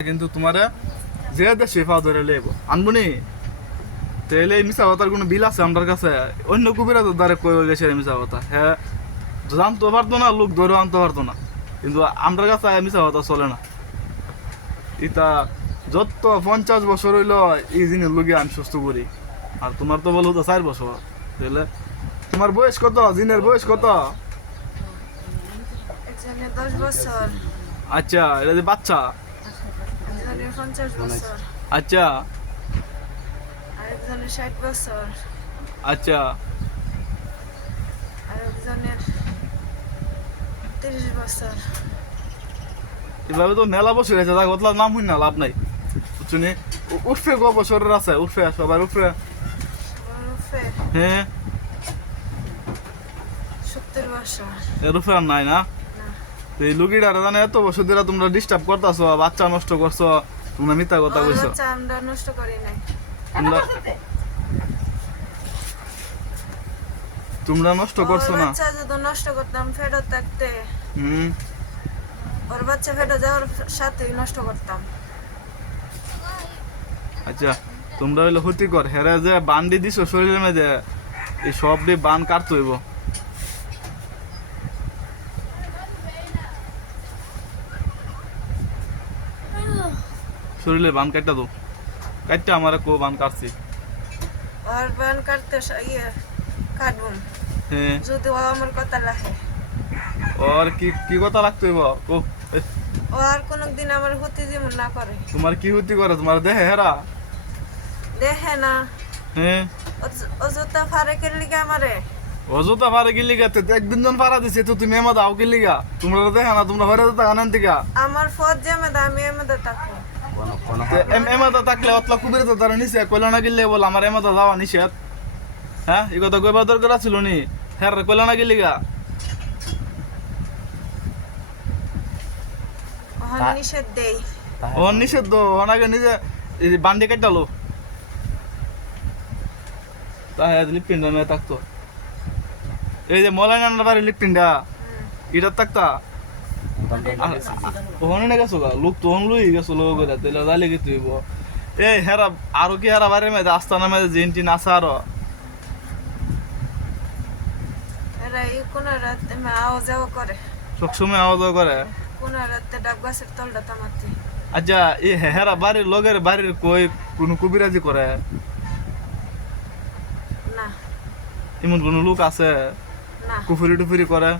কিন্তু তোমারে যে দেশে ফাও ধরে লেব আনবনি তাহলে এই মিশা কথার কোনো বিল আছে আমার কাছে অন্য কুবিরা তো দ্বারে কই গেছে মিশা কথা হ্যাঁ জানতে পারতো না লোক ধরে আনতে পারতো না কিন্তু আমার কাছে মিশা কথা চলে না ইটা যত 50 বছর হইল এই জিনিস লোকে আমি সুস্থ করি আর তোমার তো বলো তো 4 বছর তাহলে তোমার বয়স কত জিনের বয়স কত একজনের 10 বছর আচ্ছা এটা যে বাচ্চা একজনের 50 বছর আচ্ছা আরেকজনের 60 বছর আচ্ছা আরেকজনের 30 বছর এভাবে তো মেলা বছর আছে যা কতলা নাম হই না লাভ নাই বুঝছনি উঠবে ক বছরের আছে উঠবে সবার উঠবে ওরফে হ্যাঁ 70 বছর এর উপরে আর নাই না না তো এই লুকিটার জানে এত বছর ধরে তোমরা ডিস্টার্ব করতেছো বাচ্চা নষ্ট করছো তোমরা মিথ্যা কথা কইছো বাচ্চা আমরা নষ্ট করি নাই তোমরা তোমরা নষ্ট করছো ওর না বাচ্চা যদি নষ্ট করতাম ফেরত থাকতে হুম ওর বাচ্চা ফেরত যাওয়ার সাথেই নষ্ট করতাম আচ্ছা তোমরা হইলো ক্ষতি কর হেরে যে বান্ডি দিছো শরীরের মধ্যে এই সব দিয়ে বান কাটতে হইব শরীরে বান কাটটা দো কাটটা আমার কো বান কাটছি ওর বান কাটতে কাটবো হ্যাঁ যদি ও আমার কথা রাখে ওর কি কি কথা লাগতো হইব ও এ, ও আর কোনোদিন আমার ক্ষতি যেমন না করে তোমার কি ক্ষতি করে তোমার দেহে হেরা দেখে না হ্যাঁ অযথা ফারেকের লিগে আমারে অযথা পারে গেলি গাতে একদিন জন পারা দিছে তো তুমি এমা দাও গেলি গা তোমরা দেখে না তোমরা হরে তো আনন্দ গা আমার ফত জমে দা আমি এমে থাকবো এমা তো থাকলে অতলা কুবির তো তারা নিছে কইলা না গেলে বল আমার এমা তো যাওয়া নিষেধ হ্যাঁ এই কথা কইবার দরকার ছিল নি হ্যাঁ কইলা না গেলি গা ওহন নিষেধ দেই ও নিষেধ তো ওনাকে নিজে এই যে বান্ডি কাটালো তাই লিপিন্ডা মেয়ে থাকতো এই যে মলাইনার বাড়ি লিপিন্ডা এটা থাকতা ওখানে না গেছো গা লোক তো লুই গেছো লোক করে তাহলে দালি কি তুইব এই হেরা আরো কি হেরা বাড়ির মেয়ে আস্তানা মেয়ে জিনটি নাচা আরো এরা এই কোন রাতে আওয়াজ যাওয়া করে সবসময় আওয়াজ করে কোন রাতে ডাব গাছের তলটা তামাতে আচ্ছা এই হেরা বাড়ির লগের বাড়ির কই কোনো কবিরাজি করে না এমন কোনো লোক আছে না কুফুরি টুফুরি করে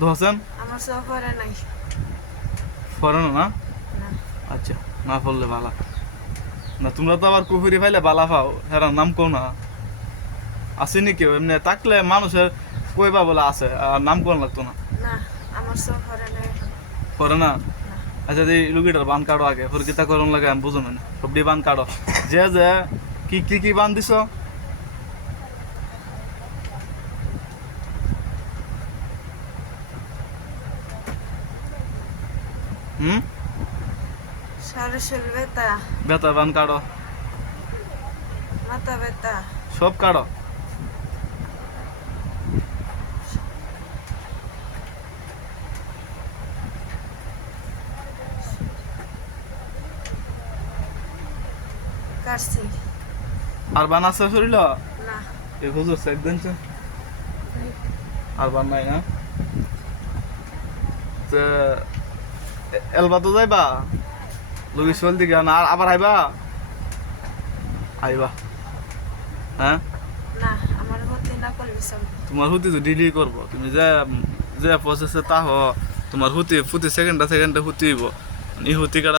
ধসেন আমার সফরে নাই ফরেন না না আচ্ছা না পড়লে বালা না তোমরা তো আবার কুফুরি ফাইলে বালা পাও হেরা নাম কও না আসেনি কেউ এমনি থাকলে মানুষের কইবা বলে আছে আর নাম কোন লাগতো না না আমার সফরে নাই করে না না আচ্ছা এই লুকিটার বান কাটো আগে ফরকিতা করন লাগে আমি বুঝো না সবটি বান কাটো যে যে কি কি কি বান দিছ হুম সারা শরীর ব্যথা বেতা বান কাটো মাথা ব্যথা সব কাটো কাটছি আর বান আছে শরীর না এই হুজুর সাইড দেন আর বান নাই না তে এলবা তো যাইবা লুগি চল দিকে না আবার আইবা আইবা হ্যাঁ না আমার হতে না করবি সব তোমার হুতি তো ডিলি করবো তুমি যে যে প্রসেসে তা হ তোমার হুতি ফুতি সেকেন্ডে হুতি হইব এই হুতি কাটা